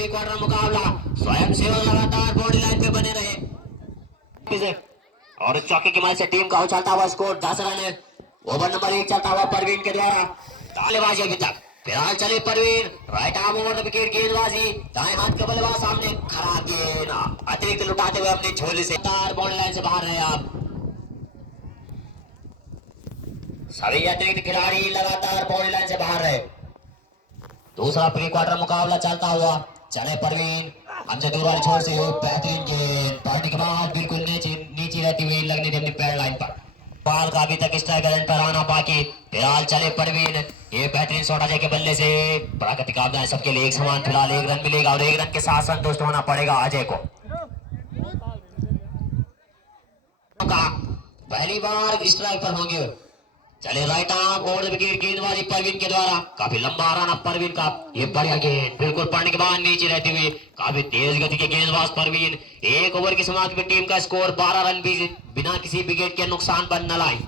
Pre quarter मुकाबला स्वयं सेवक लगातार बॉडी लाइन पे बने रहे और इस चौके की मदद से टीम का उछलता हुआ स्कोर 10 रन है। ओवर नंबर 1 चलता हुआ परवीन के द्वारा तालेबाजी अभी तक फिलहाल चले Parveen right arm over the wicket गेंदबाजी दाएं हाथ का बल्लेबाज सामने खराब गेंद अतिरिक्त लुटाते हुए अपने झोले से बॉल लाइन से बाहर रहे आप सभी अतिरिक्त खिलाड़ी लगातार बॉडी लाइन से बाहर रहे। दूसरा प्री क्वार्टर मुकाबला चलता हुआ चले परवीन हमसे दूर वाले छोर से बेहतरीन गेंद पड़ने के बाद बिल्कुल नीचे रहती हुई लगने दी अपनी पैर लाइन पर बाल का अभी तक स्ट्राइक रेंज पर आना बाकी फिलहाल चले परवीन ये बेहतरीन शॉट अजय के बल्ले से प्राकृतिक आपदा सबके लिए एक समान फिलहाल 1 रन मिलेगा और 1 रन के साथ संतुष्ट होना पड़ेगा अजय को। पहली बार स्ट्राइक पर होंगे चले right arm over the wicket गेंदबाजी परवीन के द्वारा काफी लंबा रन परवीन का ये बढ़िया गेंद बिल्कुल पड़ने के बाद नीचे रहती हुई काफी तेज गति के गेंदबाज परवीन एक ओवर की समाप्ति में टीम का स्कोर 12 रन भी बिना किसी विकेट के नुकसान पर न लाई।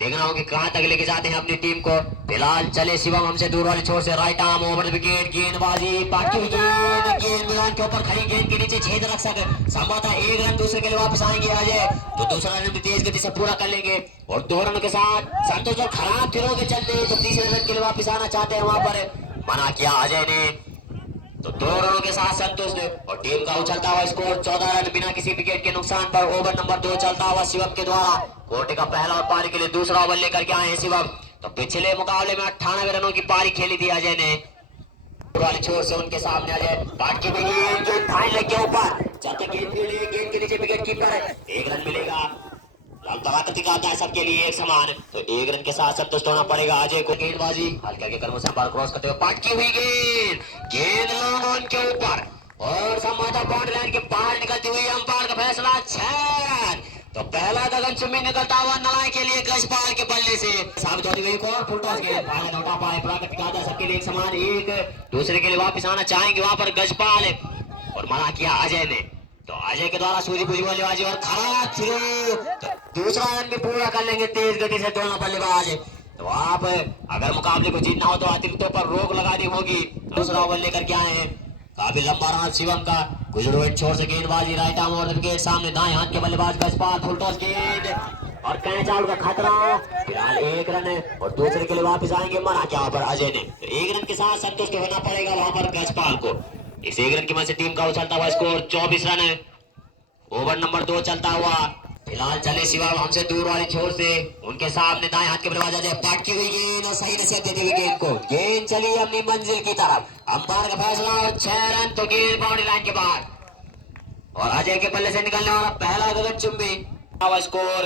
देखना होगा कहां तक लेके जाते हैं अपनी टीम को। फिलहाल चले शिवम हमसे दूर वाले छोर से right arm over the wicket गेंदबाजी गेंद मैदान के ऊपर खड़ी गेंद के नीचे छेद रख सके संभवतः 1 रन दूसरे के लिए वापस आएंगे अजय तो दूसरा रन भी तेज गति से पूरा कर लेंगे और 2 रनों के साथ संतोष जब खराब फिरों के चलते तो तीसरे रन के लिए वापस आना चाहते हैं वहां पर मना किया अजय ने तो 2 रनों के साथ संतोष ने और टीम का उछलता हुआ स्कोर 14 रन बिना किसी विकेट के नुकसान पर ओवर नंबर 2 चलता हुआ शिवम के द्वारा कोटे का पहला और पारी के लिए दूसरा ओवर लेकर के आए हैं शिवम। तो पिछले मुकाबले में 98 रनों की पारी खेली थी अजय ने वाली छोर से उनके सामने अजय बाट की गेंद धाई लग के ऊपर चलते गेंद के नीचे विकेट कीपर 1 रन मिलेगा सबके लिए एक समान तो 1 रन के साथ संतुष्ट होना पड़ेगा अजय को। गेंदबाजी हल्के हल्के कदमों से अंपायर क्रॉस करते हुए पाट की हुई गेंद लॉन के ऊपर और संभवतः बाउंड्री लाइन के बाहर निकलती हुई अंपायर का फैसला 6 रन तो पहला गगन चुम्बी निकलता हुआ नलाई के लिए गजपाल के बल्ले से साबित होती हुई और फुल टॉस गेंद पहले लौटा पाए प्राकृतिक आपदा सबके लिए एक समान एक दूसरे के लिए वापस आना चाहेंगे वहां पर गजपाल और मना किया अजय ने तो अजय के द्वारा सूझी बुझी बल्लेबाजी और खराब शुरू तो दूसरा रन भी पूरा कर लेंगे तेज गति से दोनों बल्लेबाज तो आप अगर मुकाबले को जीतना हो तो अतिरिक्तों पर रोक लगा दी होगी। दूसरा ओवर लेकर के आए हैं काफी लंबा रन शिवम का गुजरोट छोर से गेंदबाजी राइट आर्म ओवर विकेट सामने दाएं हाथ के बल्लेबाज गजपाल फुल टॉस गेंद और कैच आउट का खतरा फिलहाल 1 रन है और दूसरे के लिए वापस आएंगे मना क्या पर अजय ने 1 रन के साथ संतुष्ट होना पड़ेगा वहां पर गजपाल को। इस 1 रन की मदद से टीम का उछलता हुआ स्कोर 24 रन है। ओवर नंबर 2 चलता हुआ फिलहाल चले शिवम हमसे दूर वाली छोर से उनके सामने दाएं हाथ के बल्लेबाज अजय पाट की हुई गेंद और सही नसीहत देती हुई गेंद को गेंद चली अपनी मंजिल की तरफ अंपायर का फैसला और 6 रन तो गेंद बाउंड्री लाइन के बाद और अजय के बल्ले से निकलने वाला पहला गगन चुम्बी स्कोर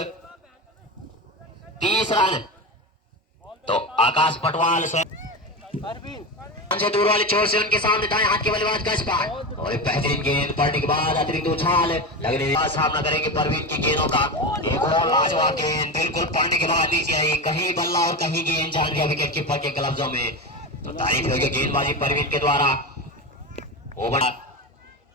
30 रन तो आकाश पटवाल से दूर वाले छोर से उनके सामने दाएं हाथ के बल्लेबाज गजपाल और बेहतरीन गेंद पड़ने के बाद अतिरिक्त उछाल लगने का सामना करेंगे परवीन की गेंदों का एक और लाजवाब गेंद बिल्कुल पड़ने के बाद नीचे आई कहीं बल्ला और कहीं गेंद जान गया विकेट कीपर के ग्लव्सों में तो तारीफ होगी गेंदबाजी परवीन के द्वारा। ओवर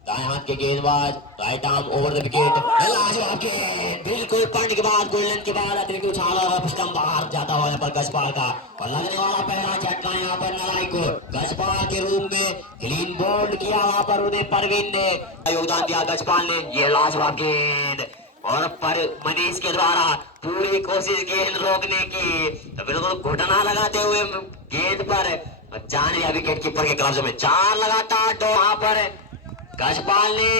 दाएं हाथ के गेंदबाज right arm over the wicket लाजवाब गेंद बिल्कुल पड़ने के बाद गोल्डन के बाद अतिरिक्त उछाल और स्टंप बाहर जाता हुआ पर गजपाल का और लगने वाला पहला झटका यहाँ पर नलाई को गजपाल के रूप में क्लीन बोल्ड किया वहां पर उन्हें परवीन ने योगदान दिया गजपाल ने ये लाजवाब गेंद और पर मनीष के द्वारा पूरी कोशिश गेंद रोकने की तो बिल्कुल घुटना लगाते हुए गेंद पर जाने या विकेट कीपर के ग्लव्स में 4 लगातार तो वहां पर गजपाल ने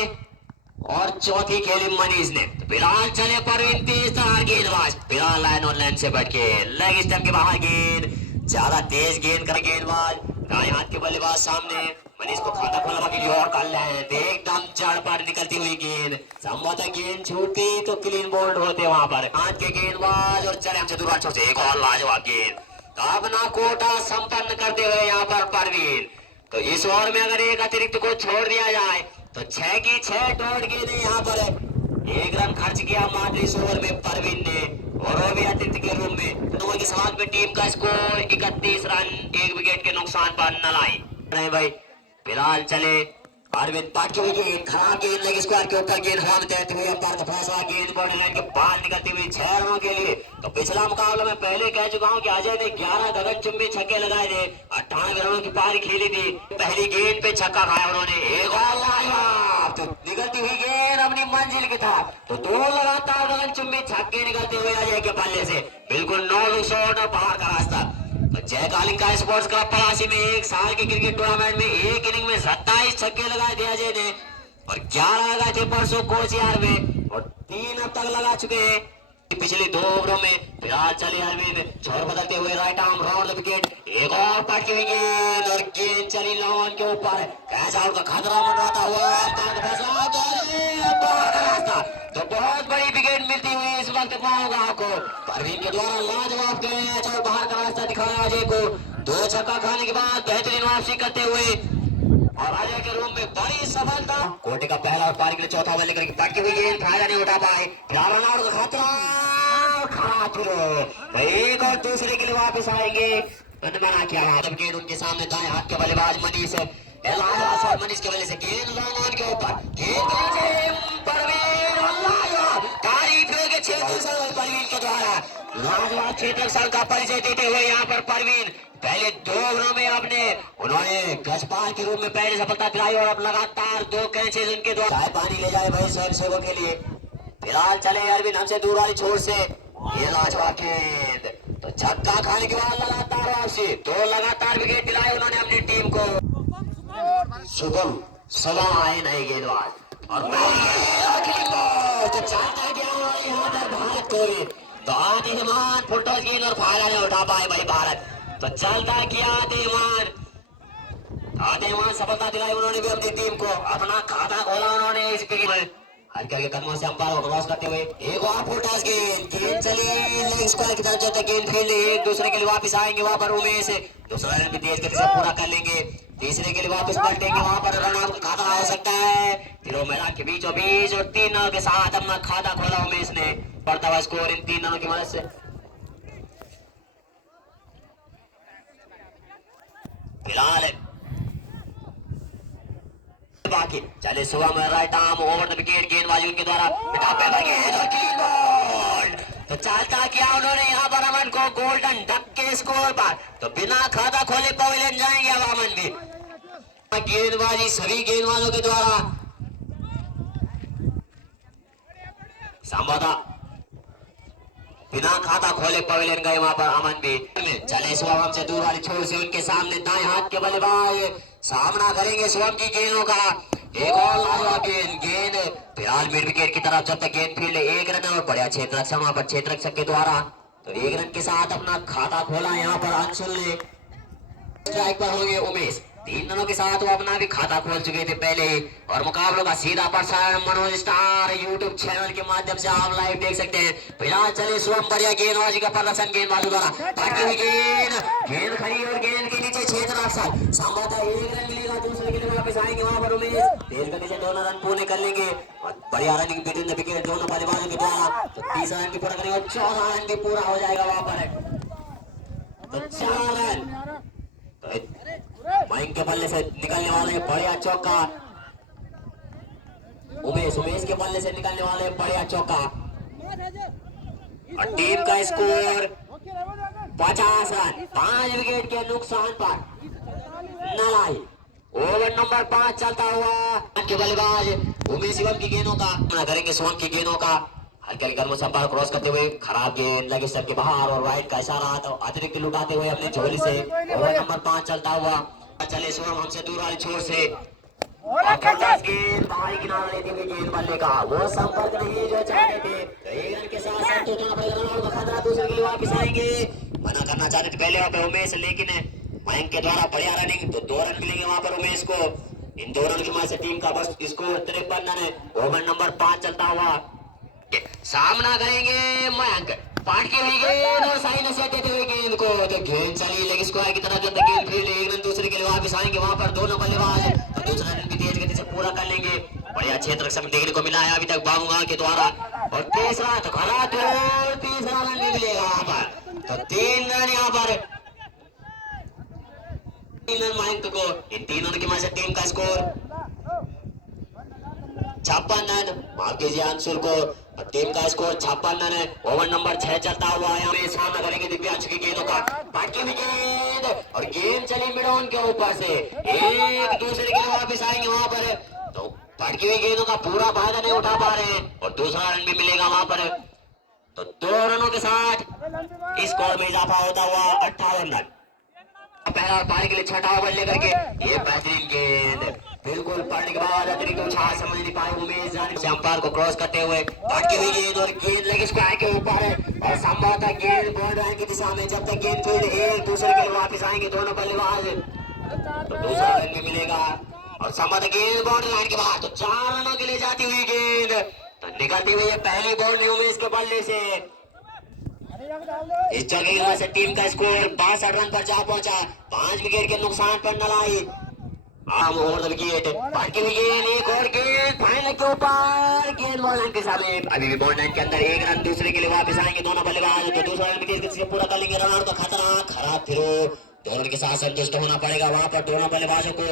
और चौथी खेली मनीष ने। फिलहाल चले परवीन तेज तरार गेंदबाज फिलहाल लाइन और लाइन से बैठ के लेग स्टंप के बाहर गेंद ज्यादा तेज गेंद कर गेंदबाज दाएं हाथ के बल्लेबाज सामने मनीष को खाता खोलने के लिए और कर रहे हैं एकदम जड़ पर निकलती हुई गेंद संभवतः गेंद छूटती तो क्लीन बोल्ड होते वहां पर हाथ के गेंदबाज और चले हमसे दूर से एक और लाजवाब गेंद तो अपना कोटा संपन्न करते हुए यहाँ पर परवीन तो इस ओवर में अगर एक अतिरिक्त को छोड़ दिया जाए तो 6 की 6 तोड़ गेंद यहाँ पर 1 रन खर्च किया मात्र इस ओवर में परवीन ने और वो भी अतिरिक्त के रूप में तो के समाज में टीम का स्कोर 31 रन 1 विकेट के नुकसान पर न लाई नहीं भाई। फिलहाल चले अरविंद पाट की हुई गेंद, खराब गेंद लेग स्क्वायर के ऊपर, गेंद हवा में तैरते हुए अंपायर का फैसला, गेंद बॉर्डर लाइन के बाहर निकलती हुई 6 रनों के लिए। तो पिछला मुकाबला में पहले कह चुका हूं कि अजय ने 11 गगनचुंबी छक्के लगाए थे, 98 रनों की पारी खेली थी। पहली गेंद पे छक्का खाया उन्होंने, एक और लाजवाब, तो निकलती हुई गेंद अपनी मंजिल की तरफ। तो 2 लगातार गगनचुंबी छक्के निकलते हुए अजय के बल्ले से, बिल्कुल नो लुक्स और बाहर का रास्ता। जय कालिंका स्पोर्ट्स क्लब पलासी में एक साल के क्रिकेट टूर्नामेंट में एक इनिंग में 27 छक्के लगाए थे अजय ने, और 11 लगाए थे परसों कोचियार में, और 3 अब तक लगा चुके हैं पिछले 2 ओवरों में। फिलहाल चले अरविंद, छोर बदलते हुए right arm round the wicket, एक और पटकी हुई गेंद, और गेंद चली लॉन के ऊपर, कैच आउट का खतरा मंडराता हुआ तो बहुत बड़ी विकेट मिलती हुई इस वक्त पाऊंगा आपको। परवीन के द्वारा लाजवाब कैच और बाहर का रास्ता दिखाया अजय को। 2 छक्का खाने के बाद बेहतरीन वापसी करते हुए और अजय के रूम में बड़ी सफलता। कोटे का पहला और पारी के लिए चौथा ओवर लेकर पटकी हुई गेंद, फायदा नहीं उठा पाए, रन आउट का खतरा, एक और दूसरे के लिए वापस आएंगे। मना किया गेंद उनके सामने, दाएं हाथ के बल्लेबाज मनीष मनीष की वजह से गेंद लॉन के ऊपर, परवीन के द्वारा लाजवाब क्षेत्रक्षण का परिचय देते हुए यहाँ पर परवीन पहले 2 ओवरों में आपने उन्होंने गजपाल के रूप में पहले सफलता दिलाई, और अब लगातार 2 कैचेज उनके द्वारा। चाय पानी ले जाए भाई स्वयं सेवकों के लिए। फिलहाल चले अरविंद हमसे दूर वाली छोर से, ये लाजवाब गेंद, तो छक्का खाने के बाद लगातार वापसी, 2 लगातार विकेट दिलाए उन्होंने अपनी टीम को। शुभम सलाम आए नए गेंदबाज, और तो चाहता गया यहाँ पर भारत को भी, तो आदिमान फुटबॉल गेंद और फायदा नहीं उठा पाए भाई भारत। तो चलता किया आदिमान सफलता दिलाई उन्होंने भी अपनी टीम को, अपना खाता खोला उन्होंने इस हल्के हल्के कदमों से अंपायर को क्रॉस करते हुए, एक और फुटबॉल गेंद चली लेग स्क्वायर की तरफ, जब तक गेंद फील्ड एक दूसरे के लिए वापस आएंगे वहां पर उमेश दूसरा रन भी तेज गति से पूरा कर लेंगे, तीसरे के लिए वापस पलटेंगे, वहां पर रन आउट का खाता हो सकता है। तीनों मैदान के बीचों बीच और 3 रनों के साथ अपना खाता खोला उमेश ने, बढ़ता हुआ स्कोर इन 3 रनों की मदद से। फिलहाल बाकी चले सुबह में right arm over the wicket, गेंदबाजी उनके द्वारा तो चालता किया उन्होंने यहाँ पर अमन को गोल्डन डक के स्कोर पर, तो बिना खाता खोले पवेलियन जाएंगे अब अमन भी। गेंदबाजी सभी गेंदबाजों के द्वारा संभवतः बिना खाता खोले पवेलियन गए वहां पर अमन भी। चले स्वयं से दूर वाली छोर से उनके सामने दाएं हाथ के बल्लेबाज सामना करेंगे स्वयं की गेंदों का, एक और लाजवाब गेंद फिलहाल मिड विकेट की तरफ, जब तक गेंद फील्ड 1 रन और बढ़िया क्षेत्ररक्षक वहां पर क्षेत्ररक्षक के द्वारा, तो 1 रन के साथ अपना खाता खोला यहाँ पर अंशुल ने। स्ट्राइक पर होंगे उमेश, 3 रनों के साथ वो अपना भी खाता खोल चुके थे पहले ही, और मुकाबलों का सीधा प्रसारण मनोज स्टार यूट्यूब चैनल के माध्यम से आप लाइव देख सकते हैं। फिलहाल चले स्वयं बढ़िया गेंदबाजी का प्रदर्शन गेंदबाजों द्वारा, गेंद खड़ी और गेंद के नीचे क्षेत्ररक्षक, संभवतः 1 रन मिलेगा, दूसरे के लिए वापस आएंगे वहां पर उमेश, तेज गति से 2 रन पूरे कर लेंगे, और बढ़िया रनिंग बिटवीन द विकेट दोनों बल्लेबाजों के द्वारा, तो 30 रन की पूरा करेंगे और 14 रन भी पूरा हो जाएगा वहां पर, तो 4 रन। माइक के बल्ले से निकलने वाले बढ़िया चौका, उमेश के बल्ले से निकलने वाले बढ़िया चौका, और टीम का स्कोर 50 रन 5 विकेट के नुकसान पर नलाई। ओवर नंबर 5 चलता हुआ के बल्लेबाज उमेश शिवम की गेंदों का करेंगे, शिवम की गेंदों का हल्के हल्के कदमों से अंपायर क्रॉस करते हुए, खराब गेंद लगे सबके बाहर और राइट का इशारा, तो अतिरिक्त लुटाते हुए अपने झोली से। ओवर नंबर 5 चलता हुआ, चले शिवम हमसे दूर वाली छोर से, गेंद बाहरी किनारा लेते हुए गेंद बल्ले का वो संपर्क नहीं जो चाहते थे, तो 1 रन के साथ साथ टूटना पड़ेगा, रन आउट का खतरा, दूसरे के लिए वापस आएंगे, मना करना चाहते थे पहले वहां पे उमेश, लेकिन मयंक के द्वारा बढ़िया रनिंग, तो 2 रन मिलेंगे वहां पर उमेश को, इन 2 रन की मदद से टीम का बस स्कोर 53 रन है। ओवर नंबर 5 चलता हुआ, सामना करेंगे मयंक, पाट की हुई गेंद और सही नसीहत देते हुए गेंद को, तो गेंद चली लेग स्क्वायर की तरफ, जब तक गेंद फील्ड 1 रन दूसरे के लिए वापस आएंगे वहां पर दोनों बल्लेबाज, तो दूसरा रन भी तेज गति से पूरा कर लेंगे, बढ़िया क्षेत्ररक्षक देखने को मिला है अभी तक बाबूगांव के द्वारा, और तीसरा तो खरा तीसरा रन भी मिलेगा वहां पर, तो 3 रन यहाँ पर तीन रन मायंक को, इन तीनों की मदद से टीम का स्कोर 56 रन। माफ कीजिए अंशुल को, टीम का स्कोर 56 रन है। ओवर नंबर 6 चलता हुआ है, हमें सामना करेंगे दिव्यांश की गेंदों का, बाकी भी गेंद और गेंद चली मिड ऑन के ऊपर से, एक दूसरे के लिए वापस आएंगे वहां पर, तो भटकी हुई गेंदों का पूरा फायदा नहीं उठा पा रहे हैं और दूसरा रन भी मिलेगा वहां पर। तो 2 रनों के साथ स्कोर में इजाफा होता हुआ 58 रन। पहला पारी के लिए छठा ओवर लेकर के ये बेहतरीन गेंद बिल्कुल पड़ने के बाद अतिरिक्त उछाल समझ नहीं पाए उमेश जान से अंपायर को क्रॉस करते हुए भटकी हुई गेंद और गेंद लगी स्क्वायर के ऊपर है और संभवतः गेंद बॉल लाइन की दिशा में, जब तक गेंद फील्ड एक दूसरे के लिए वापस आएंगे दोनों बल्लेबाज तो दूसरा रन भी मिलेगा और संभवतः गेंद बॉल लाइन के बाहर, तो 4 रनों के लिए जाती हुई गेंद तो निकलती हुई है पहली बॉल उमेश के बल्ले से। इस जगह की वजह से टीम का स्कोर 62 रन पर जा पहुंचा, 5 विकेट के नुकसान पर नलाई। ओवर द विकेट बाकी हुई गेंद, एक और गेंद फाइनल के ऊपर, गेंद बॉल लाइन के सामने, अभी भी बॉल लाइन के अंदर, एक रन दूसरे के लिए वापस आएंगे दोनों बल्लेबाज, तो दूसरा रन विकेट से पूरा कर लेंगे। रन का खतरा, खराब फिरो दोनों के साथ संतुष्ट होना पड़ेगा वहां पर दोनों बल्लेबाजों को।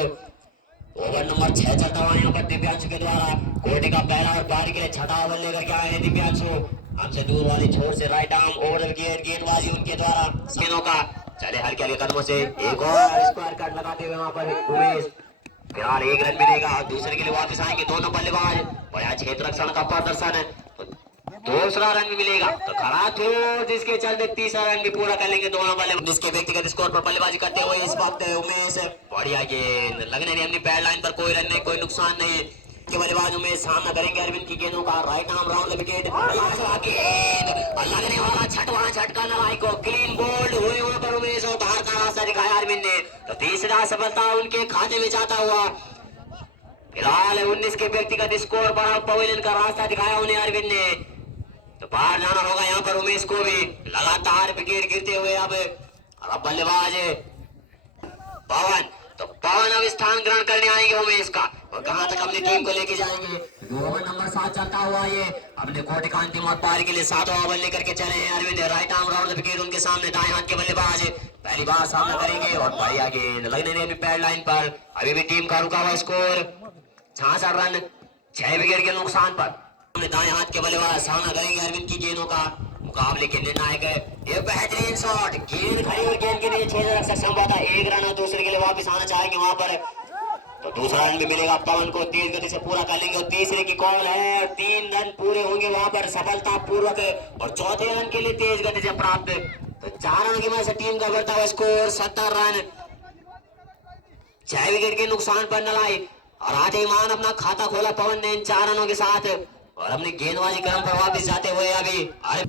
ओवर नंबर 6 चलता हुआ यहाँ पर दिव्यांशु के द्वारा, कोहली का पहला और पारी के लिए छठा ओवर लेकर के आए हैं दिव्यांशु, हमसे दूर वाली छोर से right arm over the wicket, गेंदबाजी उनके द्वारा गेंदों का, चले हल्के हल्के कदमों से एक और स्क्वायर कट लगाते हुए वहां पर उमेश, फिलहाल एक रन मिलेगा और दूसरे के लिए वापस आएंगे दोनों बल्लेबाज, बड़ा क्षेत्र रक्षण का प्रदर्शन है, तो दूसरा रन भी मिलेगा, तो खड़ा थो जिसके चलते तीसरा रन भी पूरा कर लेंगे दोनों बल्लेबाज, जिसके व्यक्तिगत स्कोर पर बल्लेबाजी करते हुए इस वक्त उमेश, बढ़िया गेंद लगने नहीं, अपनी पैड लाइन पर कोई रन नहीं, कोई नुकसान नहीं के बल्लेबाजों में सामना करेंगे अरविंद की गेंदों का, right arm round the wicket, गेंद लगने वाला छठवां झटका नालायक को, क्लीन बोल्ड हुए वहां पर उमेश और बाहर का रास्ता दिखाया अरविंद ने, तो तीसरा सफलता उनके खाते में जाता हुआ। फिलहाल 19 के व्यक्तिगत स्कोर पर पवेलियन का रास्ता दिखाया उन्हें अरविंद ने, तो बाहर जाना होगा यहाँ पर उमेश को भी, लगातार विकेट गिरते हुए अब बल्लेबाज पवन, तो पवन अब स्थान ग्रहण करने आएंगे उमेश का, और कहां तक अपनी टीम को लेके जाएंगे। ओवर नंबर 7 चलता हुआ ये अपने कोर्ट का अंतिम और पारी के लिए 7वां ओवर लेकर के चले हैं Arvind, right arm round the wicket उनके सामने, दाएं हाथ के बल्लेबाज पहली बार सामना करेंगे और बढ़िया गेंद लगने नहीं पैड लाइन पर, अभी भी टीम का रुका हुआ स्कोर 66 रन 6 विकेट के नुकसान पर, दाएं हाथ के बल्लेबाज सामना करेंगे अरविंद की गेंदों का, मुकाबले के निर्णायक है ये बेहतरीन शॉट, गेंद खड़ी और गेंद के लिए 6 रन संभवतः एक रन और दूसरे के लिए वापस आना चाहेंगे वहां पर, तो दूसरा रन भी मिलेगा पवन को, तेज गति से पूरा कर लेंगे और तीसरे की कॉल है और 3 रन पूरे होंगे वहां पर सफलता पूर्वक, और चौथे रन के लिए तेज गति से प्राप्त, तो 4 रनों की वजह से टीम का बढ़ता हुआ स्कोर 70 रन 6 विकेट के नुकसान पर नलाई, और आधे ईमान अपना खाता खोला पवन ने इन 4 रनों के साथ, और अपनी गेंदबाजी क्रम पर वापस जाते हुए अभी अरे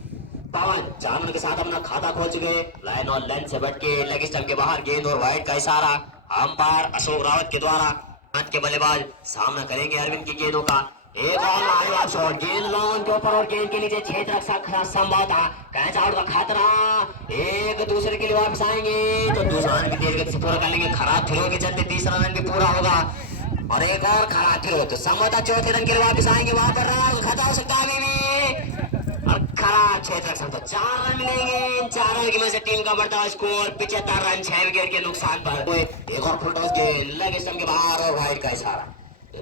पवन 4 रनों के साथ अपना खाता खोल चुके, लाइन और लेंथ से बट के लेग स्टंप के बाहर गेंद और वाइड का इशारा अंपायर अशोक रावत के द्वारा, हाथ के बल्लेबाज सामना करेंगे अरविंद की गेंदों का, एक और लाजवाब शॉट, गेंद लॉन के ऊपर और गेंद के नीचे क्षेत्र रक्षक संभव था, कैच आउट का खतरा, एक दूसरे के लिए वापस आएंगे तो दूसरा रन भी तेज गति से पूरा कर लेंगे, खराब थ्रो के चलते तीसरा रन भी पूरा होगा और एक और खराब थ्रो, तो संभवतः चौथे रन के लिए वापस आएंगे वहां पर, रन खतरा हो सकता है अभी और खराब क्षेत्र रक्षक, तो 4 रन मिलेंगे, इन 4 रन की वजह से टीम का बढ़ता हुआ स्कोर 75 रन 6 विकेट के नुकसान पर, एक और फुल टॉस गेंद लेग स्टंप के बाहर और वाइड का इशारा,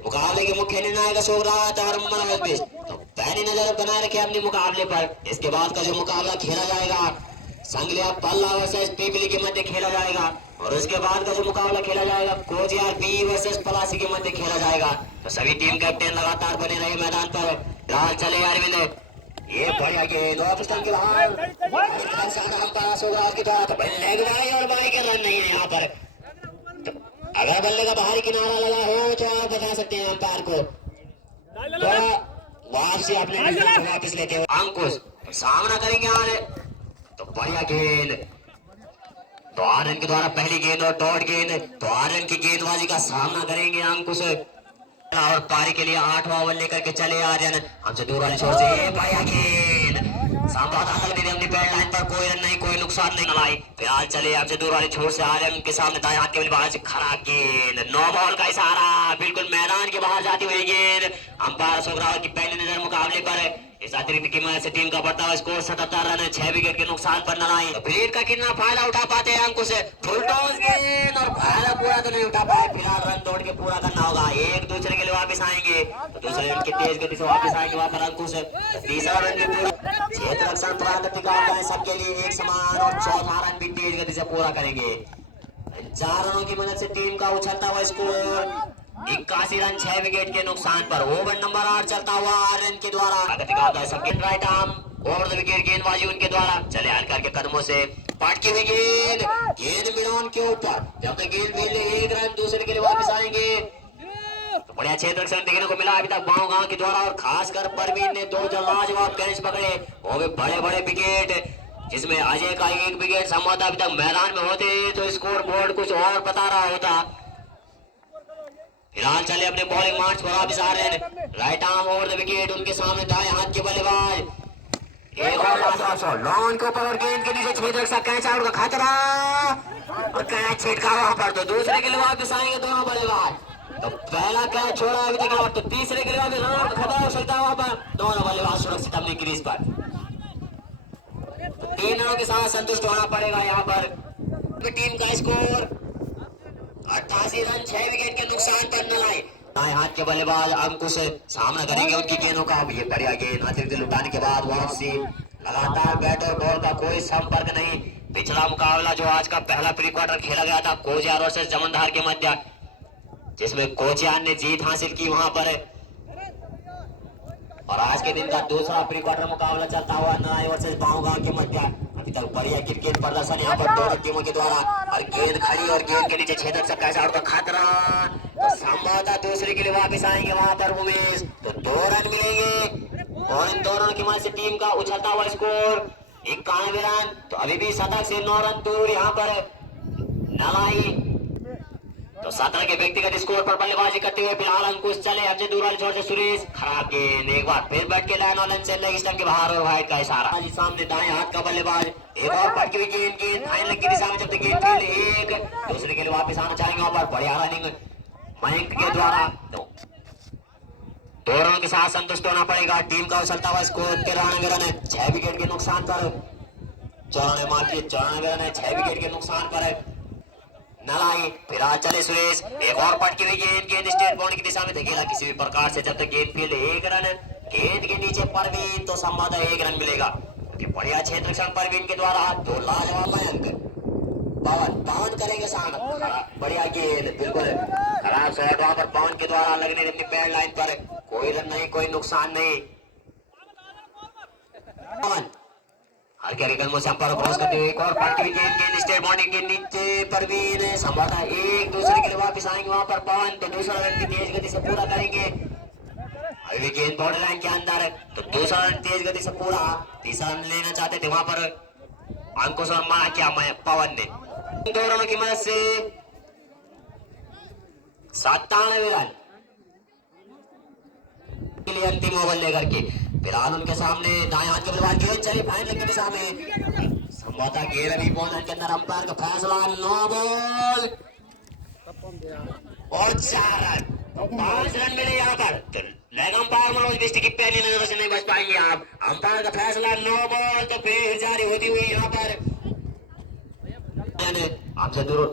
मुकाबले के मुख्य निर्णायक अशोक रावत और मनोज बिष्ट, तो पहली नजर बनाए रखे अपने मुकाबले पर, इसके बाद का जो मुकाबला खेला जाएगा संगलिया पल्ला वर्सेस पीपली के मध्य खेला जाएगा, और उसके बाद का जो मुकाबला खेला जाएगा कोचियार बी वर्सेस पलासी के मध्य खेला जाएगा, तो सभी टीम कैप्टन लगातार बने रहे मैदान पर, फिलहाल चले अरविंद, ये बढ़िया गेंद ऑफ स्टंप के बाहर और बाई के रन नहीं है यहाँ पर, तो अगर बल्ले का बाहरी किनारा लगा हो तो आप बता सकते हैं अंपायर को, तो वापसी अपने वापस लेते हुए अंकुश सामना करेंगे आज, तो बढ़िया गेंद, तो आनंद के द्वारा पहली गेंद और डॉट गेंद, तो आनंद की गेंदबाजी का सामना करेंगे अंकुश, और पारी के लिए 8वां ओवर लेकर के चले आर्यन, हमसे दूर वाली छोर से बढ़िया गेंद, अपनी पैड लाइन पर कोई रन नहीं, कोई नुकसान नहीं लाई, फिलहाल चले हमसे दूर वाली छोर से आर्यन के सामने दाएं हाथ के बल्लेबाज खराब गेंद, नो बॉल का इशारा, बिल्कुल मैदान के बाहर जाती हुई गेंद, अंपायर अशोक रावत की पहली नजर मुकाबले पर, इस अतिरिक्त की मदद से टीम का बढ़ता हुआ स्कोर 77 रन है, 6 विकेट के नुकसान पर न आई। विकेट का कितना फायदा उठा पाते हैं अंकुश, फुल टॉस गेंद और फायदा पूरा तो नहीं उठा पाए। फिलहाल रन तोड़ के पूरा करना होगा, एक दूसरे के लिए वापस आएंगे तो दूसरे रन की तेज गति से वापस आएंगे वहां पर अंकुश। तीसरा रन भी पूरा, क्षेत्र रक्षण प्राकृतिक आपदा है सबके लिए एक समान, और चौथा रन भी तेज गति से पूरा करेंगे। 4 रनों की मदद से टीम का उछलता हुआ स्कोर 81 रन, 6 विकेट के नुकसान पर। ओवर नंबर 8 चलता हुआ रन के द्वारा right arm over the wicket, गेंदबाजी उनके द्वारा चले हल्का के कदमों से पटकी हुई गेंद, गेंद मिडॉन के ऊपर, जब तक गेंद मिले 1 रन दूसरे के लिए वापस आएंगे। तो बढ़िया क्षेत्र रक्षण देखने को मिला अभी तक बाव गांव के द्वारा, और खासकर परवीन ने 2 लाजवाब कैच पकड़े, वो भी बड़े बड़े विकेट, जिसमें अजय का 1 विकेट संभवतः अभी तक मैदान में होते तो स्कोर बोर्ड कुछ और बता रहा होता। फिलहाल चले अपने बॉलिंग मार्च पर वापस आ रहे हैं, right arm over the wicket, उनके सामने दाएं हाथ के बल्लेबाज, एक और लाजवाब शॉट लॉन के ऊपर और गेंद के नीचे छेद रखा, कैच आउट का खतरा और कैच छिटका वहां पर, तो दूसरे के लिए वापस आएंगे दोनों बल्लेबाज। तो पहला कैच छोड़ा अभी तक, तो तीसरे के लिए वापस रन आउट का खतरा हो सकता है वहां पर, दोनों बल्लेबाज सुरक्षित अपनी क्रीज पर। तो 3 रनों के साथ संतुष्ट होना पड़ेगा यहाँ पर। टीम का स्कोर 88 रन, 6 विकेट के नुकसान पर न लाए। दाएं हाथ के बल्लेबाज अंकुश सामना करेंगे उनकी गेंदों का, ये बढ़िया गेंद अतिरिक्त लुटाने के बाद वापसी, लगातार बैट और बॉल का कोई संपर्क नहीं। पिछला मुकाबला जो आज का पहला प्री क्वार्टर खेला गया था कोचियान वर्सेस जमनधार के मध्य, जिसमें कोचियान ने जीत हासिल की वहां पर, और आज के दिन का दूसरा प्री क्वार्टर मुकाबला चलता हुआ नारायण वर्सेस बावगांव के मध्य। अभी तक बढ़िया क्रिकेट प्रदर्शन यहाँ पर दोनों टीमों के द्वारा, और गेंद खड़ी और गेंद के नीचे छेदक से कैच आउट का खतरा, तो संभवतः दूसरे के लिए वापस आएंगे वहां पर उमेश, तो 2 रन मिलेंगे, और इन 2 रनों की मदद से टीम का उछलता हुआ स्कोर 91 रन, तो अभी भी शतक से 9 रन दूर यहाँ पर नलाई। तो 17 के व्यक्तिगत स्कोर पर बल्लेबाजी करते हुए फिलहाल अंकुश चले, हमसे दूर वाले छोर से सुरेश, खराब गेंद, एक बार फिर बैठ के लाइन ऑन से लेग स्टंप के बाहर और वाइड का इशारा। सामने दाएं हाथ का बल्लेबाज, एक और पटकी हुई गेंद, गेंद फाइनल की दिशा में, जब तक गेंद फील्ड एक दूसरे के लिए वापस आना चाहेंगे वहां पर, बढ़िया रनिंग मयंक के द्वारा। तो 2 रनों के साथ संतुष्ट होना पड़ेगा। टीम का उछलता हुआ स्कोर 93 रन है, 6 विकेट के नुकसान पर, 94 रन है, 6 विकेट के नुकसान पर है नलाई। फिलहाल चले सुरेश, एक और पटकी हुई गेंद, गेंद स्टेट बॉन्ड की दिशा में धकेला किसी भी प्रकार से, जब तक गेंद फील्ड 1 रन, गेंद के नीचे परवीन, तो संभवतः 1 रन मिलेगा। बढ़िया क्षेत्र रक्षण परवीन के द्वारा, 2 लाजवाब मयंक, पवन करेंगे सामना, बढ़िया गेंद, बिल्कुल खराब शॉट वहां पर पवन के द्वारा लगने अपनी पैड लाइन पर, कोई रन नहीं, कोई नुकसान नहीं। पवन हल्के कदमों से अंपायर क्रॉस करते हुए एक और पटकी हुई गेंद, गेंद स्टेट बॉन्ड के नीचे परवीन, संभवतः एक दूसरे के लिए वापस आएंगे वहां पर पवन, तो दूसरा रन भी तेज गति से पूरा करेंगे। अभी गेंद बॉर्डर लाइन के अंदर, तो दूसरा रन तेज गति से पूरा, तीसरा रन लेना चाहते थे वहां पर अंकुश, और माना किया पवन ने। 2 रनों की मदद से 97 रन के लिए अंतिम ओवर लेकर के, फिलहाल उनके सामने दाएं हाथ के बल्लेबाज, गेंद चली फाइनल की दिशा में, संभवतः गेंद अभी बॉल के अंदर, अंपायर का फैसला 9 बॉल और 4 रन, तो 5 रन मिले यहाँ पर। तो लेग अंपायर मनोज बिष्ट की पहली नजर से नहीं बच पाएंगे आप, अंपायर का फैसला 9 बॉल, तो फिर जारी होती हुई यहाँ पर आपसे दूर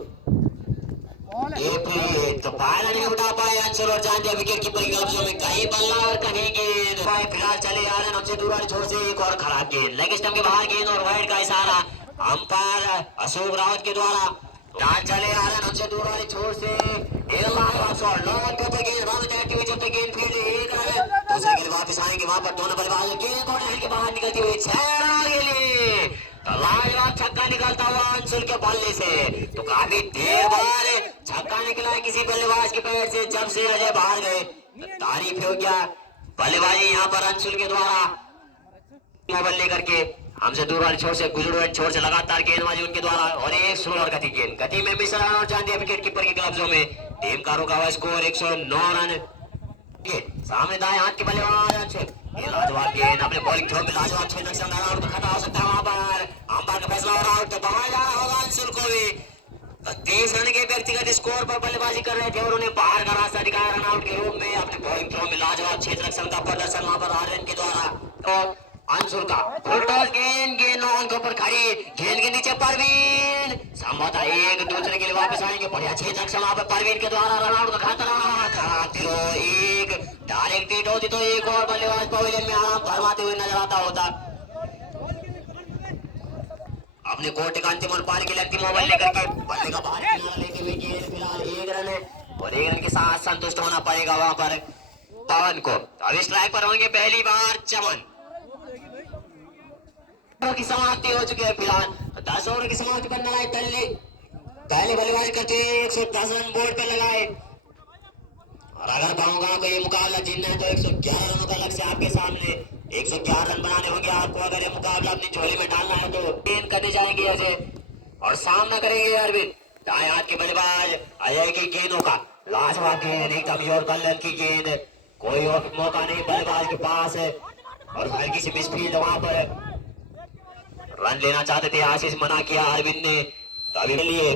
तो पायला नहीं उठा पाए अंशुल और जान दिया विकेट कीपर की गलतियों में, कहीं बल्ला और कहीं गेंद। फिलहाल चले आ रहे हैं हमसे दूर वाले छोर से, एक और खराब गेंद, लेग स्टंप के बाहर गेंद और वाइड का इशारा अंपायर अशोक रावत के द्वारा। चले आ रहे हैं हमसे दूर वाले छोर से, जब तक गेंद फील्ड 1 रन, दूसरे के लिए वापस आएंगे वहां पर, दोनों बल्लेबाज गेंद बॉर्डर लाइन के बाहर निकलती हुई 6 रन के लिए, तो लाजवाब छक्का निकलता हुआ अंशुल के बल्ले से, तो काफी देर बाद छक्का निकला है किसी बल्लेबाज के पैर से, जब से अजय बाहर गए, तारीफ हो गया बल्लेबाजी यहाँ पर अंशुल के द्वारा। बल्ले लेकर के हमसे दूर वाले छोर से, गुजर छोर से लगातार गेंदबाजी उनके द्वारा, और एक स्लोअर गति गेंद, गति में मिस रन और जान दिया विकेट कीपर के कब्जों में। टीम का रुका हुआ स्कोर 109 रन। सामने दाएं हाथ के बल्लेबाज, ये लाजवाब गेंद अपने बॉलिंग थ्रो में लाजवाब छेद नक्शा आउट का खतरा हो सकता है वहां पर, अंपायर का फैसला और आउट, तो बाहर जाना होगा अंशुल को भी। 30 रन के व्यक्तिगत स्कोर पर बल्लेबाजी कर रहे थे और उन्हें बाहर का रास्ता दिखाया रन आउट के रूप में, अपने बॉलिंग थ्रो में लाजवाब क्षेत्र रक्षण का प्रदर्शन वहां पर आर्यन के द्वारा। तो अंशुल का फुलटॉस गेंद, गेंद ऑन के ऊपर खड़ी, गेंद के नीचे परवीन, संभवतः एक दूसरे के लिए वापस आएंगे। बढ़िया छेदक से वहां पर परवीन के द्वारा रनआउट का खतरा, एक डायरेक्ट हिट होती तो एक और बल्लेबाज पवेलियन में आराम फरमाते हुए नजर आता होता। अपने कोर्ट का अंतिम और पारी के लिए अंतिम ओवर लेकर के बल्ले का बाहर किनारा लेते हुए गेंद फिलहाल एक रन है और एक रन के साथ संतुष्ट होना पड़ेगा वहां पर पवन को। अब स्ट्राइक पर होंगे पहली बार चमन की समाप्ति हो चुकी है। फिलहाल 10 ओवर की समाप्ति पर लगाए पहले बल्लेबाजी करते हुए 110 रन बोर्ड पर लगाए और अगर गांव को ये मुकाबला जीतना है तो 111 रनों का लक्ष्य आपके सामने। 111 रन बनाने होंगे आपको अगर ये मुकाबला अपनी झोली में डालना है तो। गेंद करने जाएंगे अजय और सामना करेंगे अरविंद। दाएं हाथ के बल्लेबाज अजय की गेंदों का लाजवाब गेंद, एकदम और कल्याण की गेंद, कोई और मौका नहीं बल्लेबाज के पास है और हल्की सी मिसफील्ड वहां पर। रन लेना चाहते थे, आशीष मना किया अरविंद ने। तो अभी लिए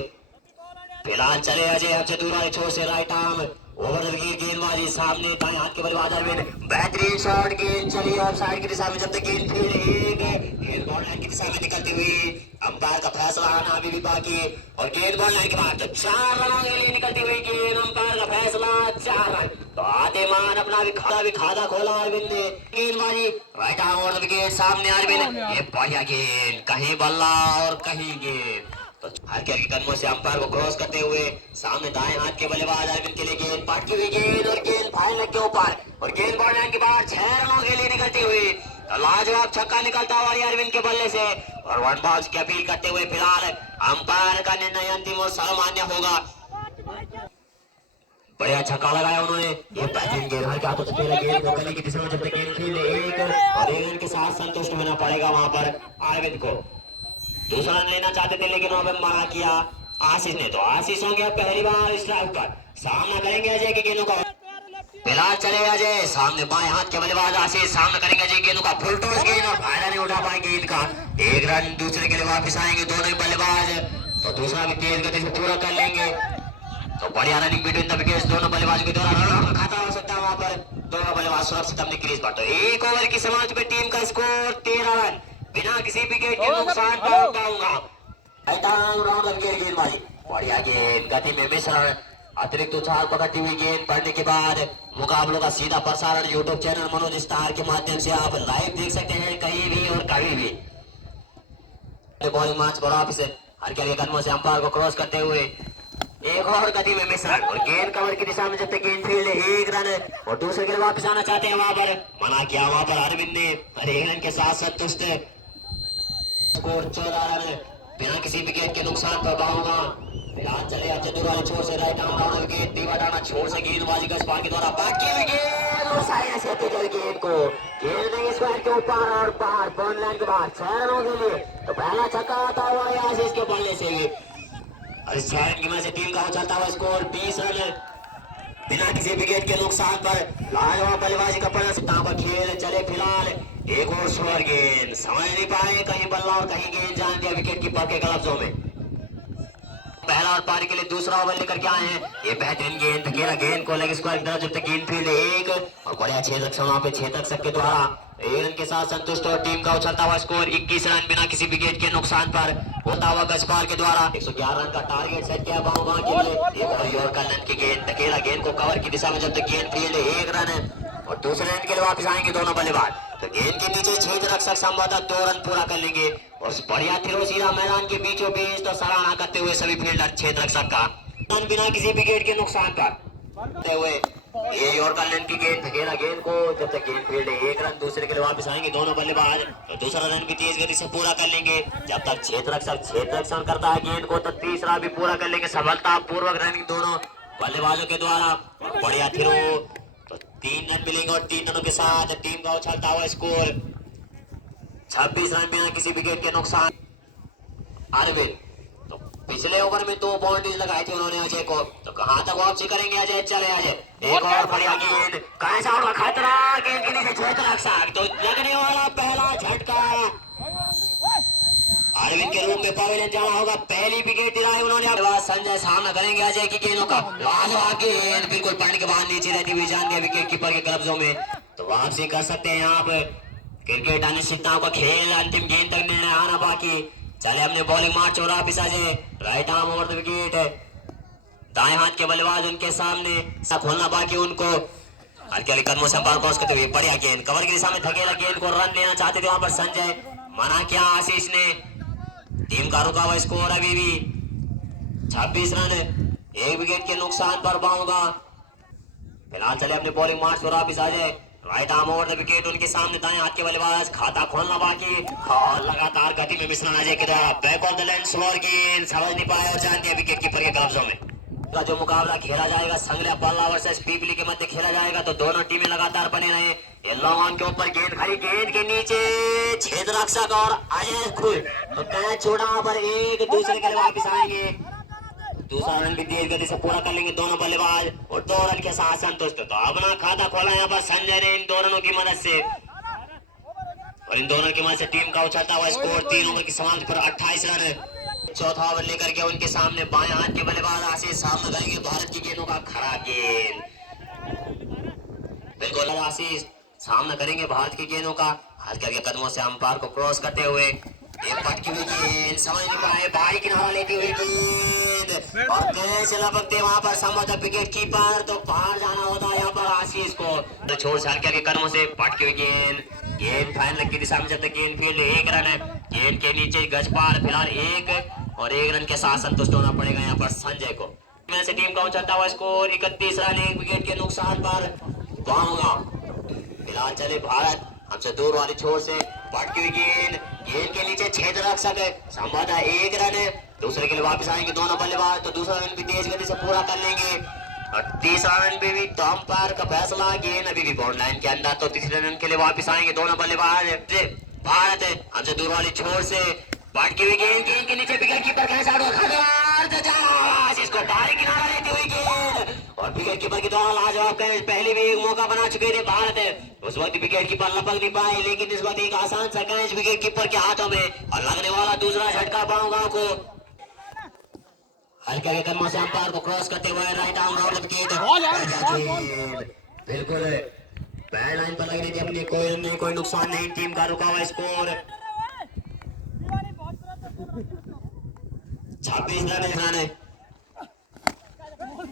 फिलहाल चले अजय हमसे दूर वाले छोर से right arm over the wicket गेंदबाजी, सामने दाएं हाथ के बल्लेबाज अरविंद, बेहतरीन शॉट, गेंद चली ऑफ साइड की दिशा में जब तक गेंद फील्ड गेंद बॉल लाइन की दिशा में निकलती हुई। अंपायर का फैसला आना अभी भी बाकी और गेंद बॉल लाइन के बाद 4 रनों के लिए निकलती हुई गेंद, अंपायर का फैसला 4 रन। तो आते मान अपना भी खादा खोला अरविंद ने। गेंदबाजी right arm over the wicket, सामने अरविंद, ये बढ़िया गेंद, कहीं बल्ला और कहीं गेंद। तो हल्के हल्के कदमों से अंपायर को क्रॉस करते हुए सामने दाएं हाथ के बल्लेबाज अरविंद के लिए गेंद, पटकी हुई गेंद और गेंद फाइनल के ऊपर और गेंद बॉल लाइन के बाहर 6 रनों के लिए निकलती हुई। तो लाजवाब छक्का निकलता हुआ अरविंद के बल्ले से और वन बॉक्स की अपील करते हुए फिलहाल अंपायर का निर्णय अंतिम और सर्वमान्य होगा। बढ़िया छक्का लगाया उन्होंने, ये बेहतरीन गेंद हल्के हाथों से खेला, गेंद को गली की दिशा में जब तक गेंद फील्ड एक और एक रन के साथ संतुष्ट होना पड़ेगा वहां पर अरविंद को। दूसरा रन लेना चाहते थे लेकिन वहां पर मना किया आशीष ने। तो आशीष हो गया पहली बार स्ट्राइक पर, सामना करेंगे अजय की गेंदों का। फिलहाल चले अजय, सामने बाएं हाथ के बल्लेबाज आशीष, सामना करेंगे अजय गेंदों का फुल टॉस गेंद और फायदा नहीं उठा पाए गेंद का। एक रन दूसरे के लिए वापस आएंगे दोनों ही बल्लेबाज, तो दूसरा भी तेज गति से पूरा कर लेंगे। तो बढ़िया रनिंग बिटवीन द विकेट्स, दोनों बल्लेबाजों के द्वारा रन का खतरा हो सकता है वहां पर। दोनों बल्लेबाज सुरक्षित अपनी क्रीज पर। तो एक ओवर की समाप्ति पे टीम का स्कोर 13 रन बिना किसी विकेट के नुकसान पर पाऊंगा। गेंदबाजी बढ़िया गेंद, गति में मिश्रण, अतिरिक्त उछाल पकड़ती हुई गेंद पड़ने के बाद मुकाबलों का सीधा प्रसारण यूट्यूब चैनल मनोज स्टार के माध्यम से आप लाइव देख सकते हैं कहीं भी और कभी भी। बॉलिंग मैच पर वापस हल्के हल्के कदमों से अंपायर को क्रॉस करते हुए एक और गति में मिश्रण और गेंद कवर की दिशा में जब तक गेंद फील्ड एक रन और दूसरे के लिए वापस आना चाहते हैं वहां पर मना किया वहां पर अरविंद ने। एक रन के साथ संतुष्ट, स्कोर 14 रन बिना किसी विकेट के नुकसान पर पाऊंगा। फिलहाल चले चतुर वाले छोर से राइट आर्म डाउन विकेट, दीवा डाना छोर से गेंदबाजी का स्पार के द्वारा बाकी हुई गेंद और साइड से गेंद को गेंद देंगे स्क्वायर के ऊपर और बाहर बॉल लाइन के बाहर 6 रनों के लिए। तो पहला छक्का आता हुआ यहाँ से इसके बल्ले से भी और इस 6 रन की वजह से टीम का उछलता हुआ स्कोर 20 रन बिना किसी विकेट के नुकसान पर। लाजवाब बल्लेबाजी का प्रदर्शन पर खेल चले। फिलहाल एक और स्लोअर गेंद, समझ नहीं पाए कहीं बल्ला और कहीं गेंद जान दिया विकेट कीपर के कब्जों में। पहला और पारी के लिए दूसरा ओवर लेकर के आए हैं, ये बेहतरीन गेंद, धकेला गेंद को लेग स्क्वायर की तरफ जब तक गेंद फील्ड एक और बढ़िया छेदक वहां पे छेदक सबके द्वारा एक रन के साथ संतुष्ट और टीम का उछलता हुआ स्कोर 21 रन बिना किसी विकेट के नुकसान पर होता हुआ गजपाल के द्वारा 111 रन का टारगेट सेट किया बाउंगा के लिए। एक और कलन की गेंद, धकेला गेंद को कवर की दिशा में जब तक गेंद फील्ड एक रन और दूसरे रन के लिए वापस आएंगे दोनों बल्लेबाज। तो गेंद के नीचे छेद रक्षक संभवतः 2 रन पूरा कर लेंगे और बढ़िया थ्रो सीधा मैदान के बीचों बीच। तो सराहना करते हुए सभी फील्डर छेद रक्षक का बिना किसी विकेट के नुकसान पर हुए ये और कल्याण की गेंद, धकेला गेंद को जब तक गेंद फील्ड एक रन दूसरे के लिए वापस आएंगे दोनों बल्लेबाज। तो दूसरा रन भी तेज गति से पूरा कर लेंगे जब तक छेद रक्षक करता है गेंद को, तो तीसरा भी पूरा कर लेंगे सफलता पूर्वक रनिंग दोनों बल्लेबाजों के द्वारा। बढ़िया थ्रो, तो 3 रन मिलेंगे और 3 रनों के साथ टीम का उछलता हुआ स्कोर 26 रन बिना किसी विकेट के नुकसान। अरविंद तो पिछले ओवर में 2 बाउंड्रीज लगाई थी उन्होंने अजय को, तो कहां तक वापसी करेंगे अजय? चले अजय एक और बढ़िया गेंद, कैसा होगा खतरा, गेंद के नीचे छेद रक्षक, तो लगने वाला पहला झटका अरविंद के रूप में पवेलियन जाना होगा। पहली विकेट दिलाई उन्होंने। संजय सामना करेंगे अजय की गेंदों का, लाजवाब गेंद बिल्कुल पड़ने के बाद नीचे रहती हुई जान गया विकेट कीपर के कब्जों में। तो वापसी कर सकते हैं यहाँ पे क्रिकेट अनिश्चितताओं का खेल, अंतिम गेंद तक निर्णय आना बाकी। चले हमने बॉलिंग मार्च और वापिस आ जाए। Right arm over the wicket है, दाएं हाथ के बल्लेबाज उनके सामने, खोलना बाकी उनको। हल्के हल्के कदमों से अंपायर क्रॉस करते हुए बढ़िया गेंद, कवर के दिशा में धकेला गेंद को, रन लेना चाहते थे वहां पर संजय, मना किया आशीष ने। टीम का रुका हुआ स्कोर अभी भी 26 रन, 1 विकेट के नुकसान पर बाऊंगा। फिलहाल चले अपने बॉलिंग मार्च पर वापिस आ जाए। Right arm over the wicket उनके सामने, दाएं हाथ के बल्लेबाज, खाता खोलना बाकी और लगातार गति में मिश्रण अजय की तरह back of the line slower गेंद, समझ नहीं पाया और जान दिया विकेट कीपर के कब्जों में। का जो मुकाबला खेला जाएगा संगलिया पल्ला वर्सेस पीपली के मध्य खेला जाएगा, तो दोनों टीमें लगातार बने रहे। ये लॉन्ग ऑन के ऊपर गेंद खड़ी, गेंद के नीचे छेद रक्षक और अजय खुल, तो कैच छोड़ा पर एक दूसरे के लिए वापिस आएंगे। दूसरा रन भी तेज गति से पूरा कर लेंगे दोनों बल्लेबाज और 2 रन के साथ संतुष्ट। तो अपना खाता खोला यहाँ पर संजय ने इन 2 रनों की मदद से, और इन दोनों की मदद से टीम का उछलता हुआ स्कोर 3 ओवर की समाप्ति पर 28 रन। चौथा ओवर लेकर के उनके सामने बाएं हाथ के बल्लेबाज आशीष सामने करेंगे भारत की गेंदों का खराब गेंद। बिल्कुल आशीष सामना करेंगे भारत की गेंदों का, हल्के हल्के कदमों से अंपायर को क्रॉस करते हुए एक पटकी हुई गेंद, समझ नहीं पाए, बाहरी किनारा लेती हुई गेंद और कैच लपकते वहां पर संभवतः विकेट कीपर, तो बाहर जाना होता है यहाँ पर आशीष को। तो छोड़ से हल्के हल्के कदमों से पटकी हुई गेंद, गेंद फाइनल की दिशा में जब तक गेंद फील्ड 1 रन है, गेंद के नीचे गज पार, फिलहाल 1 रन के साथ संतुष्ट होना पड़ेगा यहाँ पर संजय को। में से टीम का उछलता हुआ स्कोर 31 रन, 1 विकेट के नुकसान पर बाऊंगा। फिलहाल चले भारत हमसे दूर वाली छोर से पटकी हुई गेंद, गेंद के नीचे छेद रक्षक है, संभवतः 1 रन है। दूसरे के लिए वापस आएंगे दोनों बल्लेबाज, तो दूसरा रन भी तेज गति से पूरा कर लेंगे और तीसरा रन भी तो अंपायर का फैसला, गेंद अभी भी बाउंड्री लाइन के अंदर, तो तीसरे रन के लिए वापस आएंगे दोनों बल्लेबाज। भारत हमसे दूर वाली छोर से पटकी हुई गेंद, गेंद के नीचे विकेट कीपर इसको डायरेक्ट किनारा लेती हुई गेंद और विकेट कीपर के द्वारा लाजवाब कैच, पहले भी एक मौका बना चुके थे भारत, उस वक्त विकेट कीपर लपक नहीं पाए, लेकिन इस वक्त एक आसान सा कैच विकेट कीपर के हाथों में और लगने वाला दूसरा झटका पाऊंगा को। हल्के हल्के कदमों से अंपायर को क्रॉस करते हुए राइट आर्म राउंड विकेट, बिल्कुल बैड लाइन पर लग रही थी अपनी, कोई नुकसान नहीं, टीम का रुका हुआ स्कोर 26 रन है।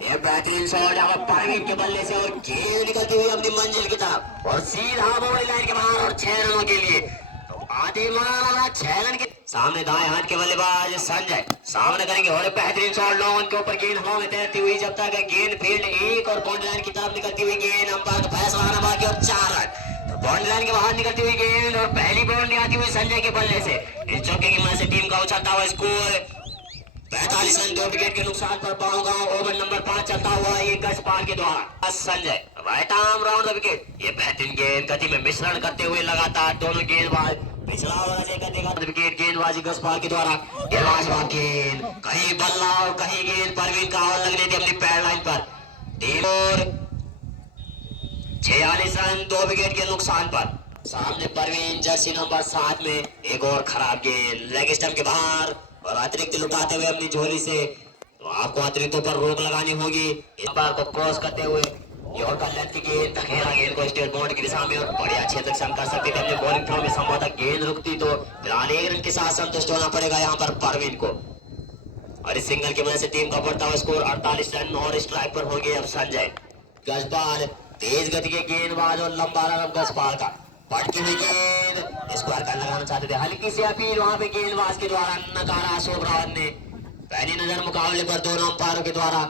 ये बेहतरीन शॉट यहाँ पर परवीन के बल्ले से और गेंद निकलती हुई अपनी मंजिल की तरफ और सीधा बाउंड्री लाइन के बाहर और 6 रनों के लिए, तो आधे मारा 6 रन के सामने दाएं हाथ के बल्लेबाज संजय सामने करेंगे और बेहतरीन शॉट लॉन के ऊपर गेंद हवा में तैरती हुई, जब तक गेंद फील्ड 1 और बाउंड्री लाइन की तरफ निकलती हुई गेंद, अंपायर का फैसला आना बाकी और 4 रन। बाउंड्री लाइन के बाहर निकलती हुई गेंद और पहली बाउंड्री आती हुई संजय के बल्ले से, इस चौके की मदद से टीम का उछलता हुआ स्कोर 45 रन, 2 विकेट के नुकसान पर पाऊंगा। ओवर नंबर 5 चलता हुआ ये गज पार के द्वारा Sanjay right arm round the wicket, ये बेहतरीन गेंद गति में मिश्रण करते हुए लगातार दोनों गेंदबाज पिछला ओवर अजय का देखा विकेट, गेंदबाजी गज पार के द्वारा गेंदबाज गेंद कहीं बल्ला और कहीं गेंद परवीन का और लगने थी अपनी पैर लाइन पर, टीम और 46 रन, 2 विकेट के नुकसान पर। सामने परवीन जर्सी नंबर 7 में एक और खराब गेंद लेग स्टंप के बाहर और अतिरिक्त लुटाते हुए अपनी झोली से, तो आपको अतिरिक्तों पर रोक लगानी होगी। इस बार को क्रॉस करते हुए यॉर्कर लेंथ की गेंद धकेला गेंद को स्टेट बाउंड्री की दिशा में और बढ़िया क्षेत्र से हम कर सकते थे अपने बॉलिंग थ्रो में, संभवतः गेंद रुकती तो फिलहाल 1 रन के साथ संतुष्ट होना पड़ेगा यहाँ पर परवीन को और इस सिंगल की वजह से टीम का बढ़ता हुआ स्कोर 48 रन और स्ट्राइक पर होंगे अब संजय। गजपाल तेज गति के गेंदबाज और लंबा रन गजपाल का, पटकी हुई गेंद स्क्वायर का लगाना चाहते थे, हल्की सी अपील वहां पे गेंदबाज के द्वारा नकारा अशोक रावत ने। पहली नजर मुकाबले पर दोनों अंपायरों के द्वारा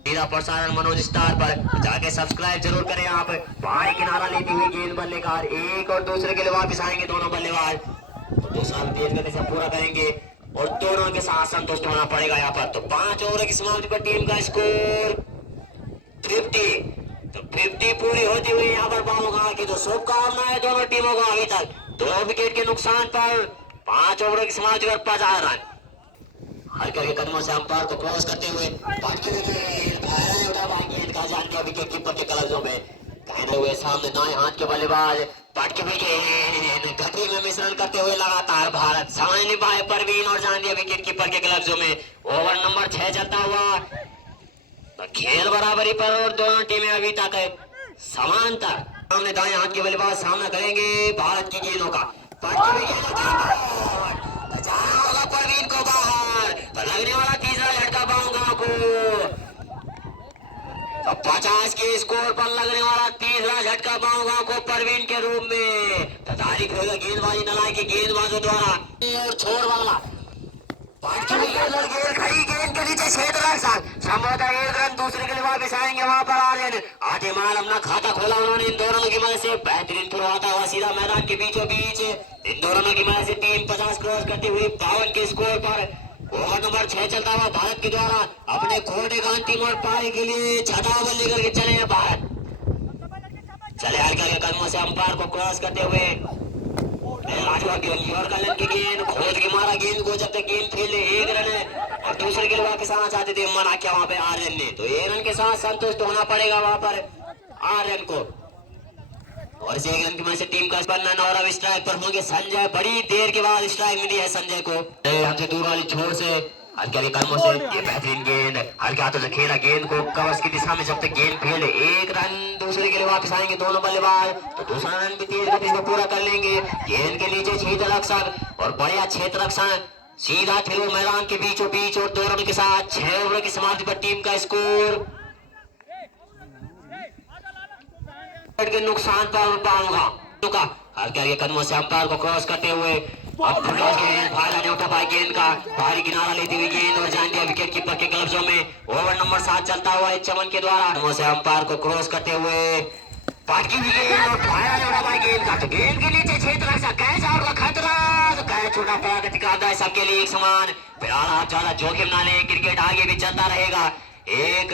सीधा प्रसारण मनोज स्टार पर जाके सब्सक्राइब जरूर करें आप। बाहरी किनारा लेती हुई गेंद बल्लेबाज एक और दूसरे के लिए वापस आएंगे दोनों बल्लेबाज, तो दूसरा तेज गति से पूरा करेंगे और दोनों के साथ संतुष्ट होना पड़ेगा यहाँ पर। तो 5 ओवर की समाप्ति पर टीम का स्कोर 50, तो 50 पूरी होती हुई यहाँ पर पाऊंगा कि तो शुभकामनाएं दोनों टीमों को अभी तक 2 विकेट के नुकसान पर 5 ओवर की समाप्ति पर 50 रन। हल्के हल्के कदमों से अंपायर को क्रॉस करते हुए विकेट कीपर के कलजों में कहने हुए सामने दाएं हाथ के बल्लेबाज पटके हुए गति में मिश्रण करते हुए लगातार भारत समझ नहीं पाए परवीन और जान दिया विकेट कीपर के कलजों में। ओवर नंबर 6 चलता हुआ तो खेल बराबरी पर और दोनों टीमें अभी तक समांतर सामने दाएं हाथ के बल्लेबाज सामना करेंगे भारत की गेंदों का। पटकी गेंद होगा परवीन को बाहर, तो लगने वाला तीसरा झटका पाऊंगा को। तो 50 के स्कोर पर लगने वाला तीसरा झटका पाऊंगा को परवीन के रूप में। तो तारीख होगा गेंदबाजी नलाई के गेंदबाजों द्वारा और छोड़ वाला खड़ी गेंद के नीचे क्षेत्र संभवतः एक रन दूसरे के लिए वापस आएंगे वहां पर आर्यन। आधे माल अपना खाता खोला उन्होंने इन दोनों की मदद से। बेहतरीन थ्रो आता हुआ सीधा मैदान के बीचों बीच इन दोनों की मदद से टीम 50 क्रॉस करते हुए 52 के स्कोर पर ओवर नंबर 6 चलता हुआ भारत के द्वारा अपने कोटे का अंतिम और पारी के लिए छठा ओवर लेकर के चले हैं भारत। चले हल्के कदमों से अंपायर को क्रॉस करते हुए की गेंद खोद के मारा गेंद को। जब तक गेंद फील्ड एक रन है और दूसरे के लिए वापस आना चाहते थे, मना किया वहां पे आर्यन ने। तो एक रन के साथ संतुष्ट होना पड़ेगा वहां पर आर्यन को। और इस एक रन की वजह से टीम का स्पंदन और अब स्ट्राइक पर होंगे संजय। बड़ी देर के बाद स्ट्राइक मिली है संजय को हमसे दूर वाली छोर से हल्के कदमों से। ये बेहतरीन गेंद हल्के हाथों से खेला गेंद को कवर्स की दिशा में। जब तक गेंद फील्ड एक रन दूसरे के लिए वापस आएंगे दोनों बल्लेबाज, तो दूसरा रन भी तेज गति से पूरा कर लेंगे। गेंद के नीचे क्षेत्र रक्षक और बढ़िया क्षेत्र रक्षक सीधा थे वो मैदान के बीचों बीच और 2 रन के साथ 6 ओवर की समाप्ति पर टीम का स्कोर के नुकसान पर पाऊंगा। हल्के कदमों से अंपायर को क्रॉस करते हुए फायदा नहीं उठा पाई गेंद का। भारी किनारा लेती हुई गेंद और जान दिया विकेट कीपर के ग्लव्सों में। ओवर नंबर 7 चलता हुआ चमन के द्वारा से अंपायर को क्रॉस करते हुए पटकी हुई गेंद और फायदा नहीं उठा पाई गेंद का। तो गेंद के नीचे क्षेत्र रक्षा कैच आउट का खतरा। तो कैच छोटा प्रगति का है सबके लिए एक समान। फिलहाल आप ज्यादा जोखिम ना ले, क्रिकेट आगे भी चलता रहेगा। एक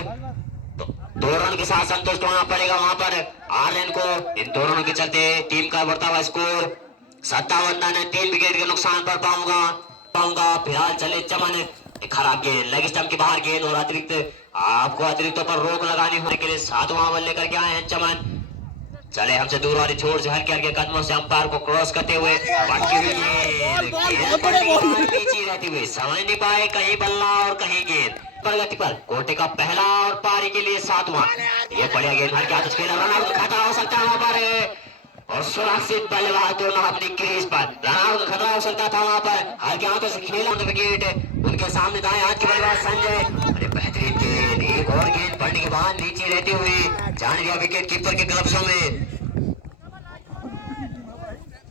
2 रन के साथ संतुष्ट होना पड़ेगा वहां पर आर्यन को। इन 2 रनों के चलते टीम का बढ़ता हुआ स्कोर 57 रन है। 3 विकेट के नुकसान पर पाऊंगा। फिलहाल चले चमन, खराब गेंद लेग स्टंप के बाहर गेंद और अतिरिक्त पर रोक लगानी होने के लिए 7वां ओवर लेकर के आए हैं चमन। चले हमसे दूर वाली छोर से हल्के कदमों से अंपायर को क्रॉस करते हुए नीचे रहती हुई समझ नहीं पाए कहीं बल्ला और कहीं गेंद प्रगति पर। कोटे का पहला और पारी के लिए 7वां। ये बढ़िया गेंद हल्के हाथ खेला रन आउट खतरा हो सकता है वहां पर और सुरक्षित बल्लेबाज दोनों अपनी क्रीज पर। रन आउट खतरा हो सकता था वहां पर। हल्के हाथों से खेला विकेट उनके सामने दाएं हाथ के बल्लेबाज संजय। अरे बेहतरीन गेंद, एक और गेंद पड़ने के बाद नीचे रहती हुई जाने दिया विकेट कीपर के ग्लव्सों में।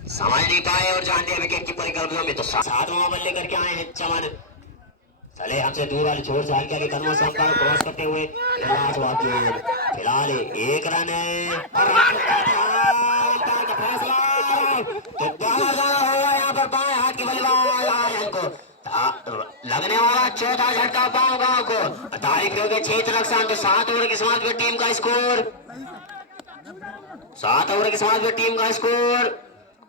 समझ नहीं पाए और जान दिया विकेट कीपर के ग्लव्सों में। तो 7वां ओवर लेकर के आए हैं चमन। चले हमसे दूर वाले छोर से हल्के कदमों से अंपायर क्रॉस करते हुए फिलहाल 1 रन है। तो बाहर जाना होगा यहाँ पर बाएं हाथ के बल्लेबाज आर्यन को। लगने वाला चौथा झटका पाऊंगा को। तारीख हो गए क्षेत्र रक्षण। तो 7 ओवर की समाप्ति में टीम का स्कोर 7 ओवर की समाप्ति में टीम का स्कोर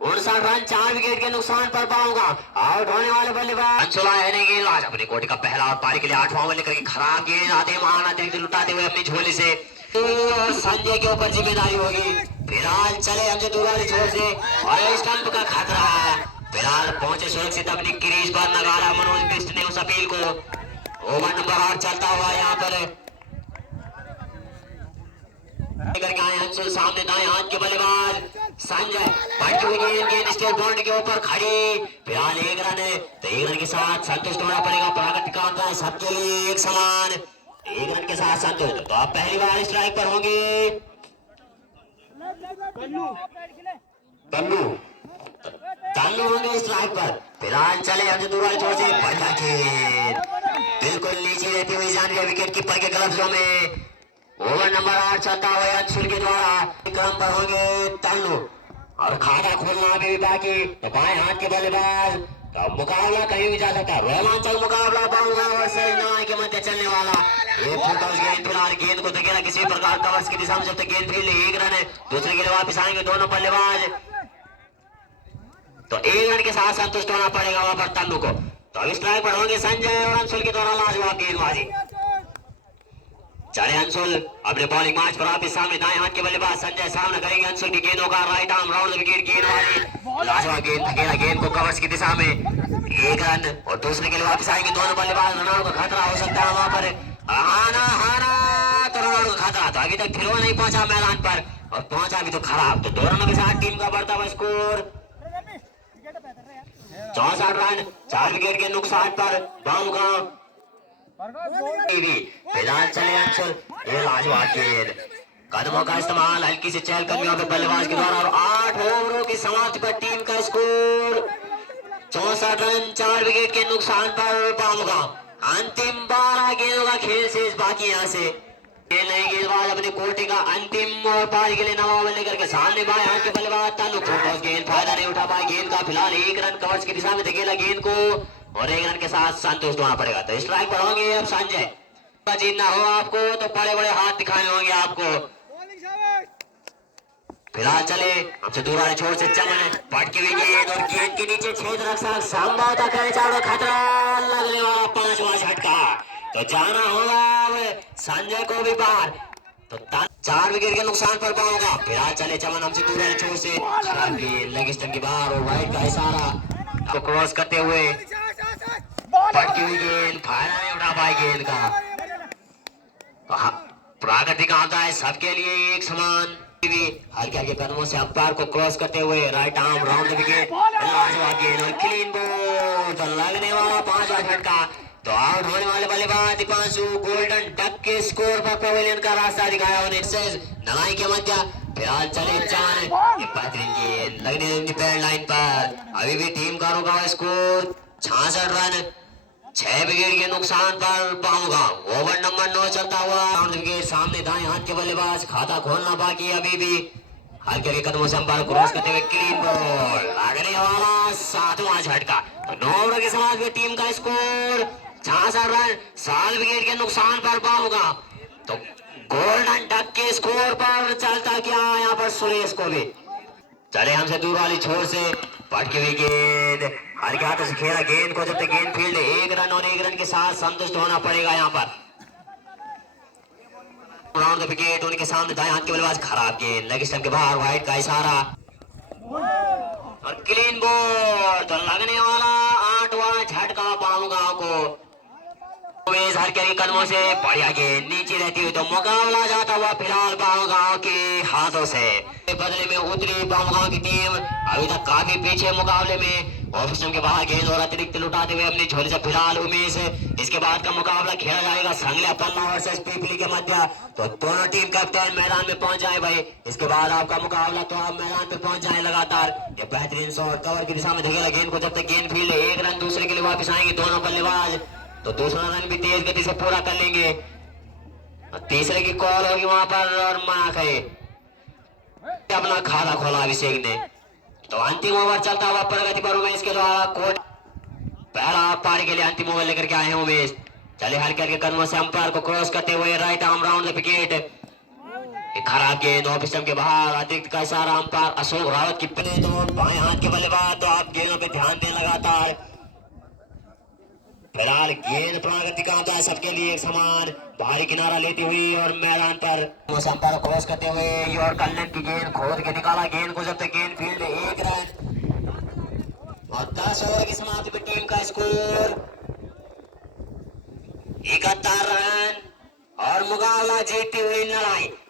59 रन 4 विकेट के नुकसान पर पाऊंगा। आउट होने वाले बल्लेबाज अंशुला गेंदबाज अपने कोटे का पहला और पारी के लिए 8वां ओवर लेकर खराब गेंद आते महान अतिरिक्त लुटाते हुए अपनी झोली से और संजय के ऊपर जिम्मेदारी होगी। फिलहाल चले हमसे दूर वाली छोर से और स्टंप का खतरा है। फिलहाल पहुंचे सुरक्षित अपनी क्रीज पर नगारा मनोज बिष्ट ने उस अपील को। ओवर नंबर 8 चलता हुआ यहाँ पर करके आए अंशुल। सामने दाएं हाथ के बल्लेबाज संजय पटकी हुई गेंद स्टेट बाउंड्री के ऊपर खड़ी। फिलहाल 1 रन है। तो 1 रन के साथ संतुष्ट होना पड़ेगा। प्रागत का आता है सबके लिए एक समान। 1 रन के साथ संतुष्ट। तो आप पहली बार स्ट्राइक पर होंगे तन्नू होंगे स्ट्राइक पर। फिलहाल चले हमसे दूर वाले छोर से बढ़िया गेंद बिल्कुल नीचे रहती हुई जान गया विकेट कीपर के ग्लव्सों में। ओवर नंबर 8 चलता हुआ अंशुल के द्वारा क्रम पर होंगे तन्नू और खाता खोलना अभी भी बाकी। तो बाएं हाथ के बल्लेबाज का मुकाबला कहीं भी जा सकता है। रोमांचक मुकाबला पाऊंगा और सही के मध्य चलने वाला गेंद। फिलहाल गेंद को धकेला किसी प्रकार कवर्स की दिशा में। जब तक गेंद फील्ड 1 रन है। दूसरे के लिए वापस आएंगे दोनों बल्लेबाज। तो 1 रन के साथ संतुष्ट होना पड़ेगा वहां पर तन्नू को। तो अब स्ट्राइक पर होंगे संजय और अंशुल के द्वारा लाजवाब गेंदबाजी। चले अंशुल अपने बॉलिंग मैच पर आप सामने दाएं हाथ के बल्लेबाज संजय सामना करेंगे अंशुल की गेंदों का। राइट आर्म राउंड विकेट गेंदबाजी लाजवाब गेंद धकेला गेंद को कवर्स की दिशा में। 1 रन और दूसरे के लिए वापस आएंगे दोनों बल्लेबाज। रन आउट का खतरा हो सकता है वहां पर। हाना तो रन झाड़ू का खतरा, तो अभी तक फिर वो नहीं पहुंचा मैदान पर, और पहुंचा भी तो खराब। तो 2 रनों के साथ टीम का बढ़ता हुआ स्कोर 64 रन, 4 विकेट के नुकसान पर बामुगांव फिलहाल चले अंशुल, ये लाजवाब गेंद, कदमों का इस्तेमाल, हल्की से चहलकदमियों पे बल्लेबाज के द्वारा, और 8 ओवरों की समाप्ति पर टीम का स्कोर 64 रन, 4 विकेट के नुकसान पर बामुगांव। अंतिम 12 गेंदों का खेल शेष बाकी यहाँ से। नई गेंदबाज अपने कोटे का अंतिम और पारी के लिए नवा लेकर के सामने बाएं हाथ के बल्लेबाज ताल्लुक, गेंद फायदा नहीं उठा पाए गेंद का, फिलहाल 1 रन कवर्स की दिशा में धकेला गेंद को, और 1 रन के साथ संतुष्ट होना पड़ेगा। तो स्ट्राइक पर होंगे अब संजय, जीतना हो आपको तो बड़े बड़े हाथ दिखाने होंगे आपको। फिलहाल चले हमसे दूर वाले छोर से चमन, पटकी हुई गेंद, और गेंद के नीचे छेद रक्षा संभवतः करे चारों, खतरा लगने वाला 5वां झटका, तो जाना होगा अब संजय को भी बाहर। तो 4 विकेट के नुकसान पर पाऊंगा। फिलहाल चले चमन हमसे दूर वाले छोर से, खराब गेंद, लेग स्टंप के बाहर, और वाइड का इशारा को क्रॉस करते हुए पटकी हुई गेंद, फायदा नहीं उठा पाई गेंद का। प्राकृतिक आपदा है सबके लिए एक समान, हल्के हल्के कदमों से अंपायर को क्रॉस करते हुए right arm round the wicket, लाजवाब गेंद और क्लीन बॉल, तो लगने वाला 5वां झटका। तो आउट होने वाले बल्लेबाज दीपांशु गोल्डन डक के स्कोर पर पवेलियन का रास्ता दिखाया उन्हें नलाई के मध्य। फिलहाल चले चार, बेहतरीन गेंद लगने पैड लाइन पर, अभी भी टीम का रुका हुआ स्कोर 66 रन, 6 विकेट के नुकसान पर बामुगांव। ओवर नंबर 9 चलता हुआ, राउंड विकेट सामने दाएं हाथ के बल्लेबाज, खाता खोलना बाकी अभी भी, हल्के हल्के कदमों से अंपायर क्रॉस करते हुए क्लीन बॉल, लगने वाला 7वां झटका। तो 9 ओवर के समाज में टीम का स्कोर 66 रन, 7 विकेट के नुकसान पर बामुगांव। तो गोल्डन डक के स्कोर पर चलता क्या यहाँ पर सुरेश को भी। चले हमसे दूर वाली छोर से पटकी हुई गेंद, हल्के हाथों से खेला गेंद को, जब तक गेंद फील्ड 1 रन और 1 रन के साथ संतुष्ट होना पड़ेगा यहाँ पर। राउंड द विकेट उनके सामने दाएं हाथ के बल्लेबाज, खराब गेंद, लेग स्टंप के बाहर, वाइड का इशारा और क्लीन बॉल, तो लगने वाला 8वां झटका बामुगांव को। हल्के हल्के कदमों से बढ़िया गेंद नीचे रहती हुई, तो मुकाबला जाता हुआ फिलहाल बामुगांव के हाथों से। बदले में उतरी बामुगांव की टीम, अभी तक काफी पीछे मुकाबले में, ऑफिसम के बाहर गेंद और अतिरिक्त लुटाते हुए अपनी झोली से फिलहाल उमेश। इसके बाद का मुकाबला खेला जाएगा संगला पन्ना वर्सेस पीपली के मध्य। तो दोनों टीम कैप्टन मैदान में पहुंच जाए भाई, इसके बाद आपका मुकाबला, तो आप मैदान पे पहुंच जाए लगातार। ये बेहतरीन शॉट, कवर की दिशा में धकेला गेंद को, जब तक गेंद फील्ड 1 रन दूसरे के लिए वापस आएंगे दोनों बल्लेबाज, तो दूसरा रन भी तेज गति से पूरा कर लेंगे। तीसरे की कॉल होगी वहां पर, और मना करे अपना खाता खोला अभिषेक ने। तो अंतिम ओवर चलता हुआ प्रगति पर उमेश के द्वारा कोट, पहला पारी के लिए अंतिम ओवर लेकर के आए हैं उमेश। चले हल्के हल्के कदमों से अंपायर को क्रॉस करते हुए right arm round the wicket, खराब गेंद, ऑफ स्टंप के बाहर, अतिरिक्त का इशारा अंपायर अशोक रावत की प्ले, तो बाएं हाथ के बल्लेबाज, तो आप गेंदों पे ध्यान दें लगातार। फिलहाल गेंद प्राकृतिक आपदा है सबके लिए एक समान, भारी किनारा लेती हुई और मैदान पर अंपायर क्रॉस करते हुए और कल्याण की गेंद खोद के निकाला गेंद को, जब तक गेंद फील्ड 1 रन और 10 ओवर की समाप्ति पर टीम का स्कोर 71 रन, और मुकाबला जीतती हुई लड़ाई